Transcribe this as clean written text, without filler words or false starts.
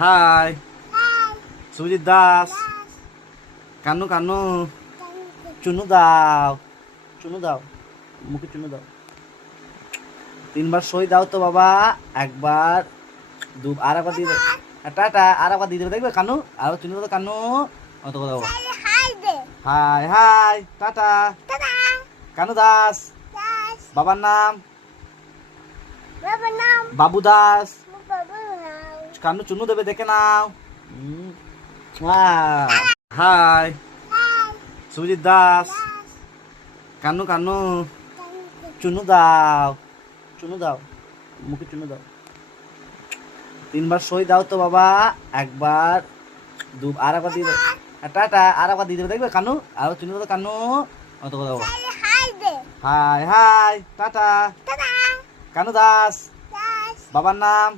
High Sujit Das. Kanu Kanu Chunu দাও, চুনু দাও, মুখে চুনু দাও। 3 বার সই দাও তো বাবা। একবার আর একবার দিয়ে দেবে। টাটা, আর একবার দিয়ে দেবে, দেখবে কানু। আর চুনু দাও কানু। অত কথা বলো। High high tata. Kanu Das. বাবার নাম বাবু দাস। কানু চুনু দেবে, দেখে নাও। হাই সুজিত দাস। কানু কানু চুনু দাও, চুনু দাও, মুখে চুনু দাও। 3 বার সই দাও তো বাবা। একবার আর একবার দিয়ে দেবে। টাটা, আর একবার দিয়ে দেবে, দেখবে কানু। আর চুনু দাও কানু। অত কথা বলো। High high tata. Kanu Das. বাবার নাম